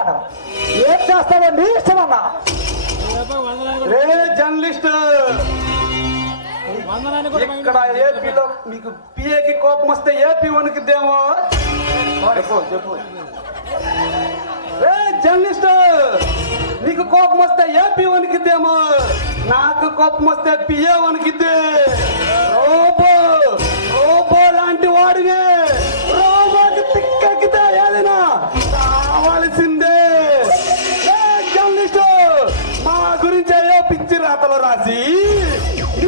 తీసుకుంటాను. ఏం చేస్తావో నీ ఇష్టమన్నా. రే జర్నలిస్ట్, ఇక్కడ ఏపీలో మీకు పిఏకి కోపం వస్తే ఏపీ వణుకుద్దేమో. చెప్పు. రే జర్నలిస్ట్, నీకు కోపం వస్తే ఏపీ వణికిద్దేమో, నాకు కోపం వస్తే పిఏ వణికిద్ది. రోబో రోబో లాంటి వాడినే రోబోకి తిక్కెక్కితే ఏదైనా కావాల్సిందే. జర్నలిస్ట్, మా గురించి అయ్యో పిచ్చి రాతలు రాసి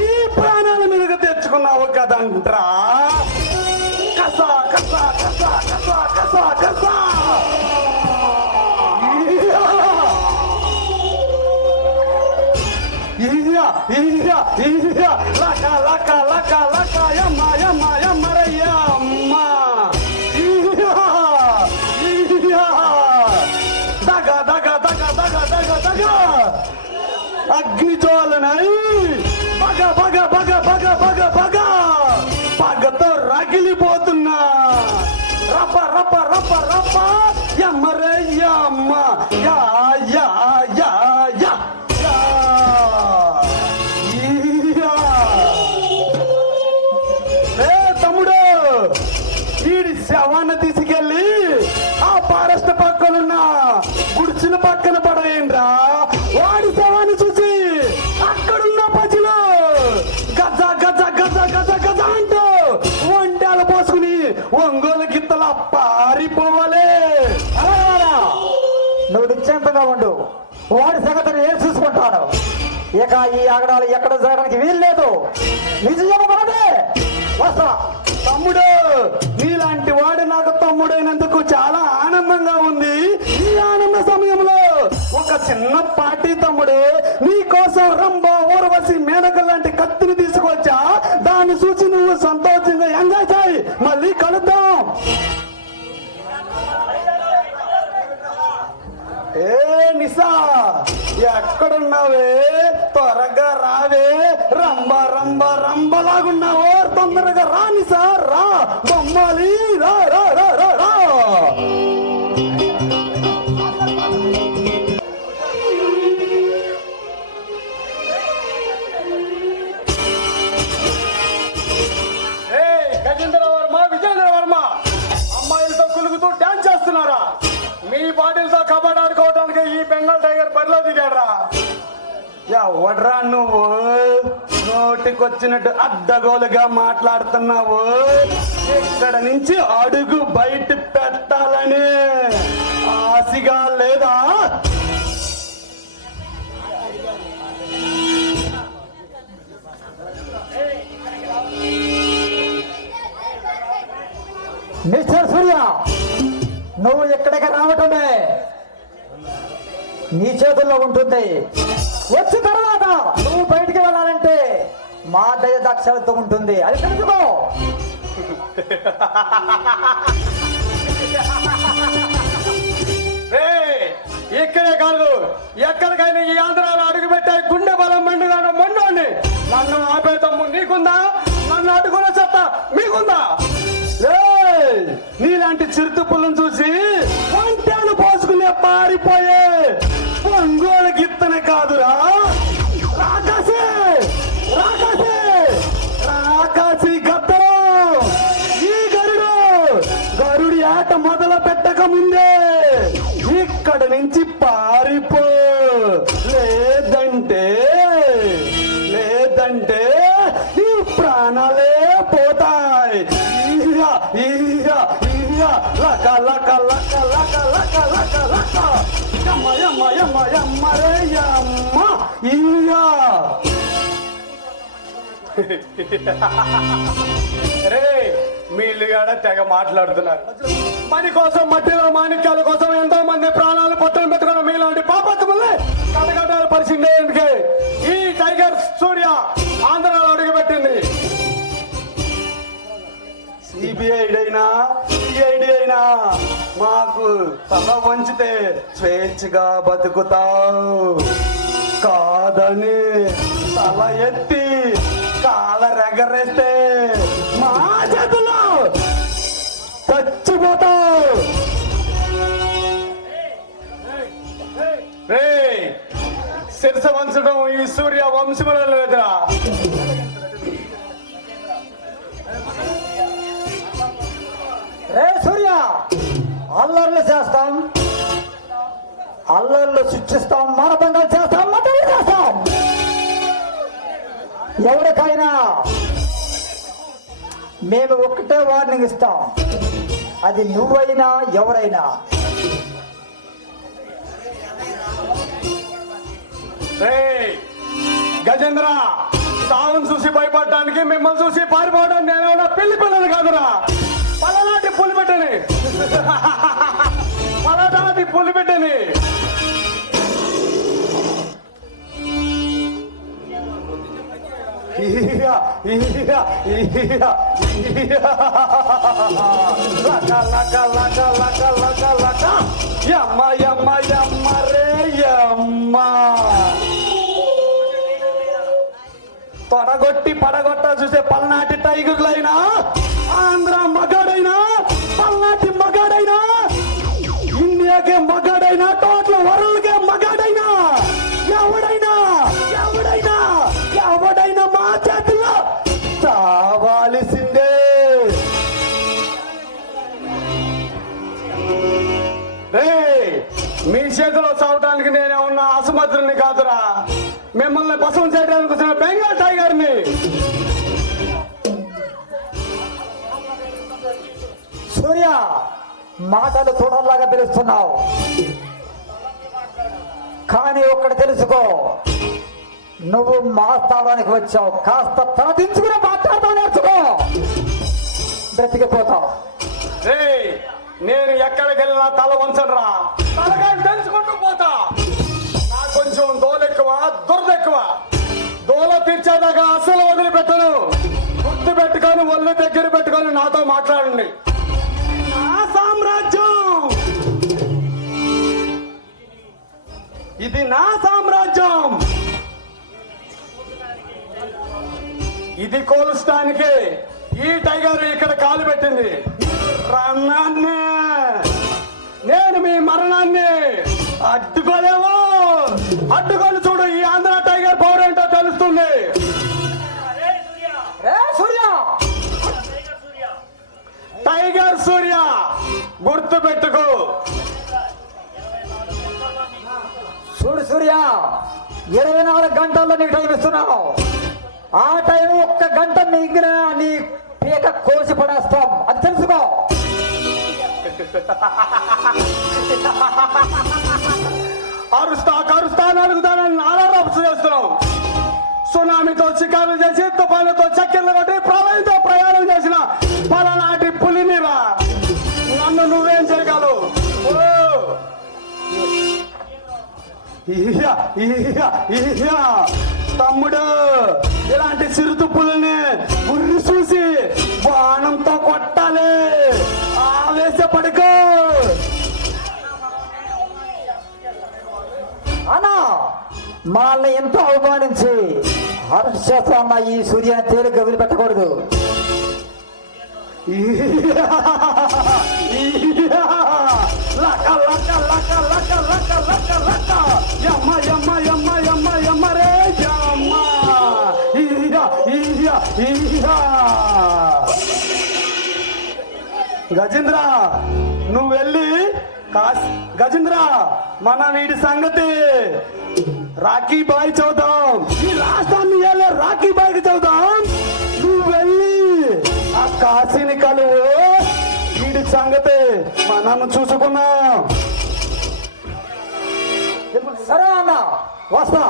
ఈ ప్రాణాల మీదుగా తెచ్చుకున్నావు కదంట్రా. కసా కసా కసా కసా కసా కసా. లక లక లక లక యమ్మ యమ్మ యమ్మరయ్య అమ్మ. దగ దగ దగ దగ దగ దగ అగ్నిజ్వాలనై బగ బగ బగ బగ బగ బగ పగతో రగిలిపోతున్నా. రప రప రప రప యమ్మరయ్య అమ్మ. యా యా యా యా. తమ్ముడు, వీడి శవాన్ని తీసుకెళ్ళి ఆ ఫారెస్ట్ పక్కనున్న గుడిచిన పక్కన పడవేయండ్రా. వాడి శవాన్ని చూసి అక్కడున్న ప్రజలు గజ గజ గజ గజ గజ అంటూ వంటలు పోసుకుని ఒంగోలు గిత్తలా పారిపోవాలి. అలాగా నువ్వు నిశ్చింతగా ఉండు. వాడి సంగతిని ఏం చూసుకుంటాను. ఇక ఈ ఆగడాలు ఎక్కడ జరగడానికి వీల్లేదు. నిజం చెప్పబడదే. వస్తా. తమ్ముడు, నీలాంటి వాడు నాకు తమ్ముడైనందుకు చాలా ఆనందంగా ఉంది. ఈ ఆనంద సమయంలో ఒక చిన్న పార్టీ తమ్ముడు నీ కోసం రంభ ఊర్వశి మేనక లాంటి కత్తిని తీసుకొచ్చా. దాన్ని చూసి నువ్వు సంతోషంగా ఎంజాయ్ చేయి. మళ్ళీ కలుద్దాం. ఏ నిసా, ఎక్కడున్నావే? త్వరగా రావే. రంబ రంబ రంబలాగున్నావో, తొందరగా రా నిసా. రా బొమ్మాలి, రా రా రా రా రా. గజేంద్ర వర్మ, విజయేంద్ర వర్మ అమ్మాయిలతో కులుగుతూ డాన్స్ చేస్తున్నారా? మీ బాటిల్తో కబడ్డీ ఆడుకోవడానికి ఈ బెంగాల్ టైగర్ బరిలో దిగాడ్రా. ఎవడ్రా నువ్వు? నోటికొచ్చినట్టు అడ్డగోలుగా మాట్లాడుతున్నావు. ఇక్కడ నుంచి అడుగు బయట పెట్టాలని ఆశగా లేదా? మిస్టర్ సూర్య, నువ్వు ఎక్కడికి రావటమే నీ చేతుల్లో ఉంటుంది. వచ్చిన తర్వాత నువ్వు బయటికి వెళ్ళాలంటే మా దయ దక్షలతో ఉంటుంది. అది తెలుసుకో. ఇక్కడే కాదు, ఎక్కడికైనా ఈ ఆంధ్రాలో అడుగు పెట్టే గుండె బలం మెండుగాను మొండోని. నన్ను ఆపే తమ్ము నీకుందా? నన్ను అడుగునే చెత్త మీకుందా? నీలాంటి చిరుతుప్పులను చూసి వంటలు పోసుకునే పారిపోయే ఒంగోలు గిత్తనే కాదురా. రాకాసి రాకాసి రాకాసి గద్దరు. ఈ గరుడి ఆట మొదలు పెట్టక ముందే ఇక్కడ నుంచి పారిపో. లేదంటే ఈ ప్రాణాలే పోతాయి. లక లక లక లక లక లక లక యమ్మ యమ్మ యమ్మ యమ్మ రే యమ్మ. రే మీళ్ళుగాడ తెగ మాట్లాడుతున్నారు. పని కోసం, మట్టిలో మాణిక్యాల కోసం ఎంతో మంది ప్రాణాలు పట్టణం పెట్టుకున్న మీలాంటి పాపత్తులే కటకటాలు పరిచిందేందుకే ఈ టైగర్ సూర్య ఆంధ్రాలో అడుగుపెట్టింది. సిబిఐడి అయినా సిఐడి అయినా మాకు తల వంచితే స్వేచ్ఛగా బతుకుతావు. కాదని తల ఎత్తి కాలరెగరేస్తే మా చేతుల్లో చచ్చిపోతావు. శిరస వంచడం ఈ సూర్య వంశములో లేదురా. రే సూర్య, అల్లర్లు చేస్తాం, అల్లర్లు శిక్షిస్తాం, మానభంగాలు చేస్తాం, మతలు చేస్తాం. ఎవరికైనా మేము ఒక్కటే వార్నింగ్ ఇస్తాం, అది నువ్వైనా ఎవరైనా. గజేంద్ర, సావును చూసి భయపడడానికి, మిమ్మల్ని చూసి పారిపోవడానికి నేను పెళ్లి పిల్లలు కాదురా. పలనాటి పులి పెట్టని, పలనాటి పులి పెట్టని. తొడగొట్టి పడగొట్ట చూసే పల్నాటి టైగర్లైనా, ఆంధ్ర మగాడైనా, పల్నాటి మగాడైనా, ఇండియాకే మగాడైనా, టోటల్ వరల్డ్కే మగాడైనా, ఎవడైనా ఎవడైనా ఎవడైనా మా చేతిలో చావాల్సిందే. మీ చేతిలో చావటానికి నేనేమన్నా అసమర్థుల్ని కాదురా, మిమ్మల్ని పశువులు చేయడానికి వచ్చిన బెంగాల్ టైగర్ని. సూర్య, మాటలు చూడలాగా పిలుస్తున్నావు, కానీ ఒక్కటి తెలుసుకో, నువ్వు మా స్థావరానికి వచ్చావు, కాస్త తలదించుకుని మాట్లాడతావు, నేర్చుకో, బ్రతికిపోతావు. నేను ఎక్కడికి వెళ్ళినా తల వంచనరా, తలగా తెలుసుకుంటూ పోతా. నాకు కొంచెం దోలెక్కువ, దురదెక్కువ. దోల తీర్చేదాకా అసలు వదిలిపెట్టను. గుర్తు పెట్టుకొని, ఒళ్ళు దగ్గర పెట్టుకొని నాతో మాట్లాడండి. నా సామ్రాజ్యం, ఇది నా సామ్రాజ్యం. ఇది కోలుస్తానికి ఈ టైగర్ ఇక్కడ కాలు పెట్టింది. రన్నాన్ని, నేను మీ మరణాన్ని అడ్డుకోలేమో. అడ్డుకొని చూడు, ఈ ఆంధ్ర టైగర్ పవర్ ఏంటో తెలుస్తుంది. టైగర్ సూర్య, గుర్తు పెట్టుకో. చూడు సూర్య, 24 గంటల్లో నీకు టైం ఇస్తున్నావు. ఆ టైం 1 గంట మిగిలిన నీ పీక కోసి పడేస్తాం, అది తెలుసుకో. అరుస్తా కరుస్తా అడుగుతానని నారాపు చేస్తున్నాం. సునామీతో షికారులు చేసి, తుఫానుతో చక్కెర్లు కొట్టి, ప్రళయంతో ప్రయాణం చేసిన పలనాటి పులినిరా. నన్ను నువ్వేం చేయగలవు? తమ్ముడు, ఇలాంటి చిరుతు పులిని ఉర్రి చూసి బాణంతో కొట్టాలి. ఆవేశపడుకో అన్నా. వాళ్ళని ఎంతో అవమానించి హర్షన్న ఈ సూర్యాన్ని తేలిక వదిలిపెట్టకూడదు. గజేంద్ర, నువ్వు వెళ్ళి గజేంద్ర, మన వీడి సంగతి రాఖీ బాయ్ చదువుతాం. ఈ రాష్ట్రాన్ని రాఖీ బాయ్కి చదువుతాం. నువ్వు వెళ్ళి ఆ కాశీని కలువు. వీడి సంగతి మనం చూసుకున్నాం. సరే అన్న, వస్తా.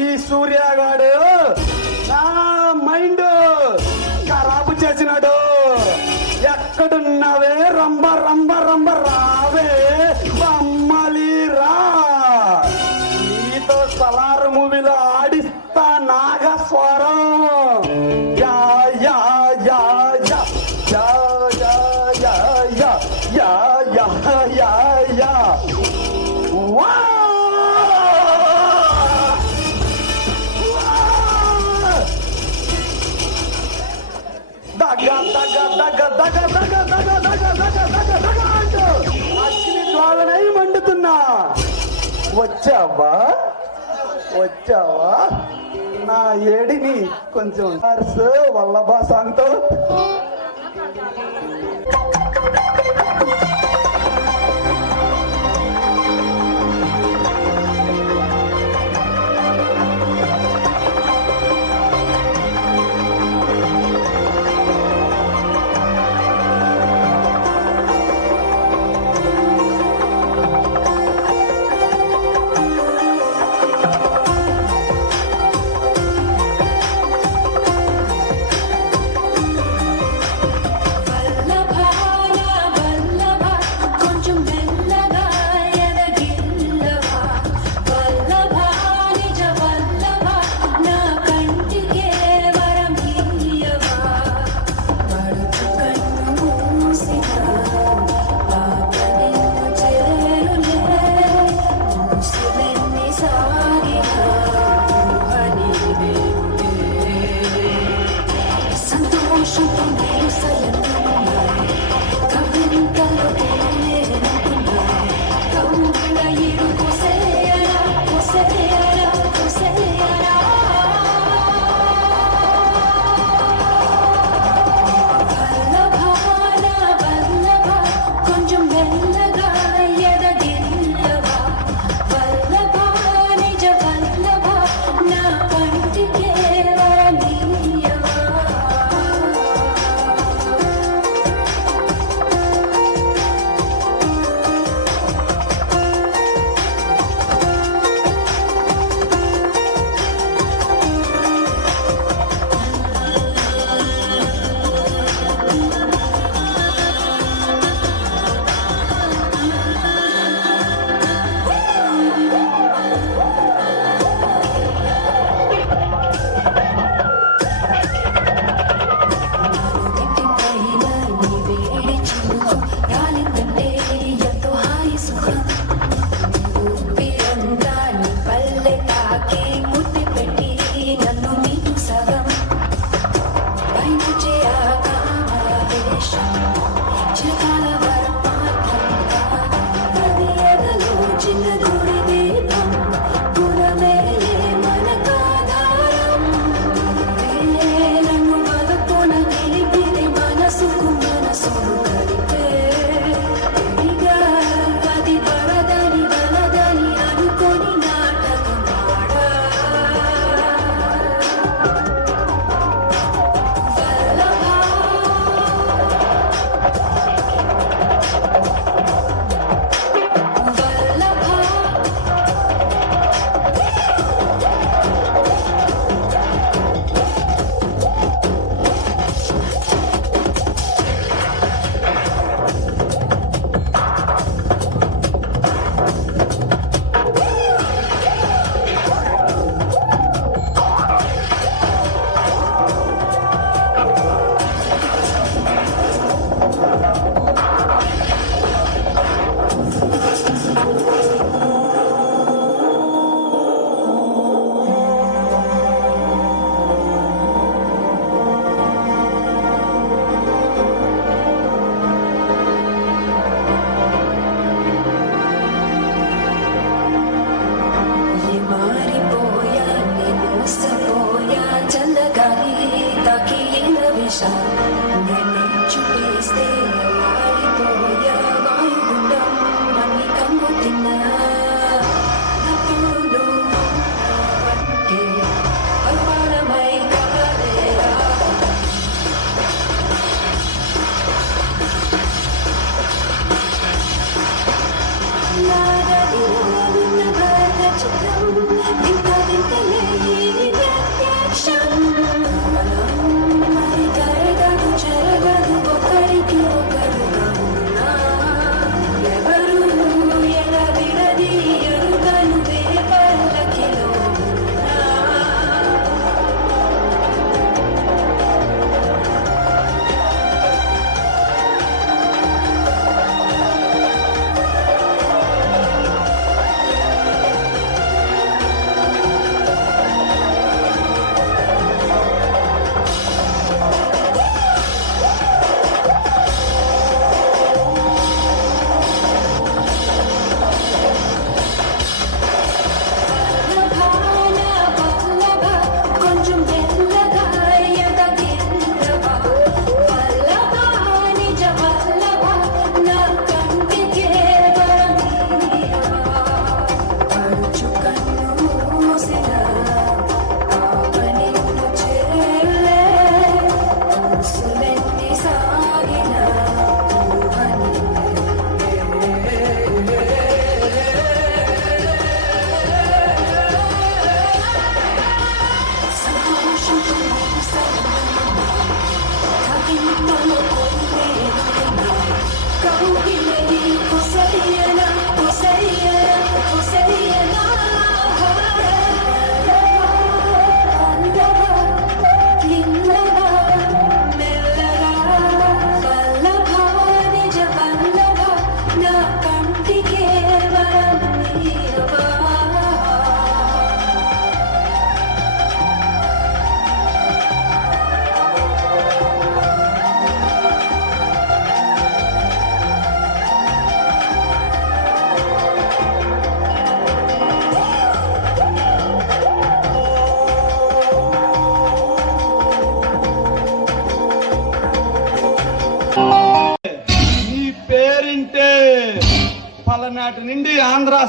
ఈ సూర్యగాడు నా మైండ్ ఖరాబు చేసినాడు. ఎక్కడున్నావే రంబ రంబ రంబ రావే బమ్మలి రా. నీతో సలార్ మూవీలో ఆడిస్తా నాగస్వరం. యా యా యా యా యా యా యా యా యా యా యా వా. వచ్చావా వచ్చావా నా ఏడిని కొంచెం వల్లభా సాంగ్తో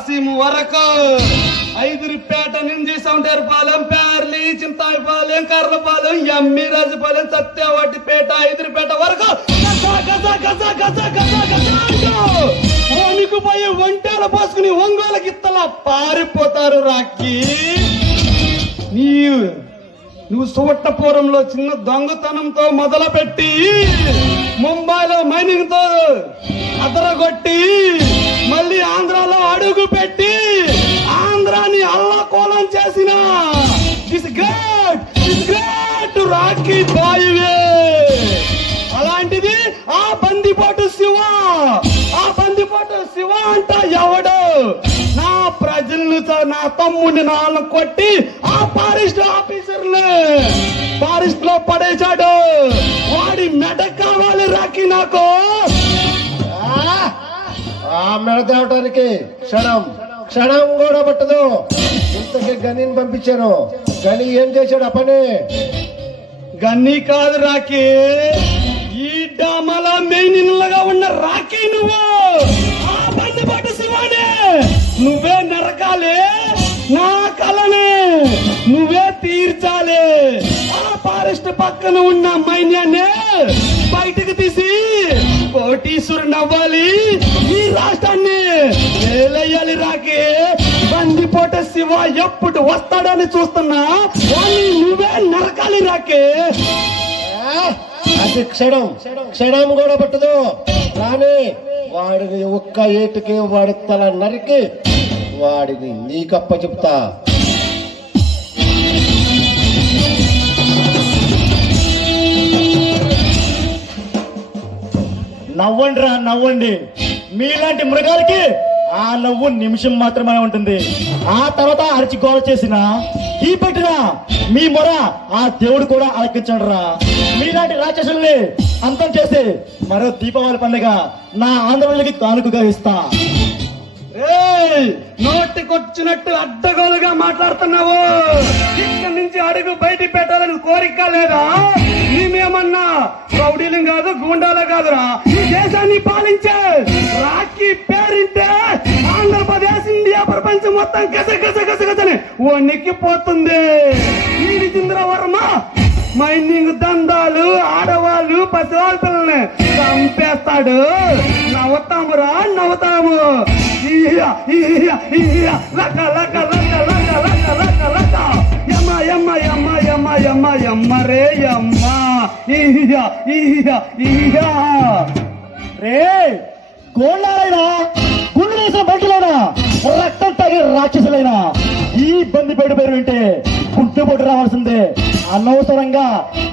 కాసిం వరకు 5 పేట నుంచి సౌందర్యపాలెం పేర్లి చింతాయిపాలెం కర్లపాలెం ఎమ్మి రాజుపాలెం సత్యవాటిపేట 5 పేట వరకు పోయి ఒంటేల పోసుకుని ఒంగోలు గిత్తలా పారిపోతారు రాకి. నువ్వు సువట్టపురంలో చిన్న దొంగతనంతో మొదలుపెట్టి ముంబైలో మైనింగ్ తో అదరగొట్టి మళ్ళీ ఆంధ్రాలో అడుగు పెట్టి ఆంధ్రాని అల్లకోలం చేసిన గ్రేట్ రాకీ బాయ్వే. అలాంటిది ఆ బందిపోటు శివ అంట ఎవడు నా ప్రజలను నా తమ్ముడిని నాన్న కొట్టి ఆ ఫారెస్ట్ ఆఫీసర్ని ఫారెస్ట్ లో పడేశాడు. వాడి మెడ కావాలి రాకి నాకు. ఆ మెడ తేవటానికి క్షణం కూడా పట్టదు. ఇంతకి గనిని పంపించాను. గని ఏం చేశాడు ఆ పని? గన్ని కాదు రాకి, ఈ డామల మెయిన్గా ఉన్న రాకి నువ్వు. ఆ బందిపాటు శివానే నువ్వే నరకాలి, నా కలని నువ్వే తీర్చాలి. ఆ ఫారెస్ట్ పక్కన ఉన్న మైన్యాన్ని బయటకు తీసి కోటీశ్వరుడు అవ్వాలి, ఈ రాష్ట్రాన్ని వేలయ్యాలి రాకి. బందిపోట శివ ఎప్పుడు వస్తాడని చూస్తున్నా, వాణ్ణి నువ్వే నరకాలి రాకి. అది క్షణం కూడా పట్టదు. కానీ వాడిని ఒక్క ఏటుకి వాడి తల నరికి వాడిని నీకప్ప చెప్తా. నవ్వండి. మీలాంటి మృగాలకి ఆ నవ్వు నిమిషం మాత్రమే ఉంటుంది. ఆ తర్వాత అరిచి గోల చేసిన ఈ పెట్టిన మీ మొర ఆ దేవుడు కూడా ఆలకించడు రా. మీలాంటి రాక్షసుల్ని అంతం చేసి మరో దీపావళి పండుగ నా ఆంధ్రప్రదేశ్కి కానుకగా ఇస్తా. నోటికొచ్చినట్టు అడ్డగోలుగా మాట్లాడుతున్నావు. ఇక్కడి నుంచి అడుగు బయట పెట్టాలని కోరిక లేదా? మేమేమన్నా రౌడీలం కాదు, గూండాలు కాదురా. ఈ దేశాన్ని పాలించే రాకీ పేరింటే ఆంధ్రప్రదేశ్, ఇండియా, ప్రపంచం మొత్తం గసగసగసగసని వణికిపోతుంది. ఈ విజేంద్ర వర్మ మైనింగ్ దందాలు, ఆడవాళ్ళు, పసివాళ్ళ పిల్లల్ని చంపేస్తాడు. నవ్వుతాము. లక లక లక లక లక లక లక యమ్మ రే యమ్మ. రే గోళ్ళైనా గుండె వేసిన బయటలైనా రక్తం తాగే రాక్షసులైనా ఈ బందిపేట పేరు వింటే గుంటుపోటు రావాల్సిందే. అనవసరంగా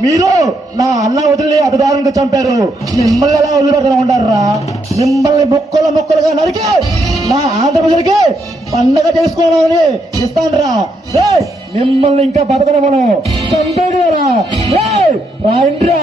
మీరు నా అన్న వదిలి అధికారంగా చంపారు. మిమ్మల్ని ఎలా వదిలిపెట్టడం ఉంటారా? మిమ్మల్ని ముక్కలుగా నరికి నా ఆంధ్రప్రదేశ్కి పండగ చేసుకోవాలని ఇస్తానరా. మిమ్మల్ని ఇంకా బతకడం మనం చంపేడు రా. రాయండిరా.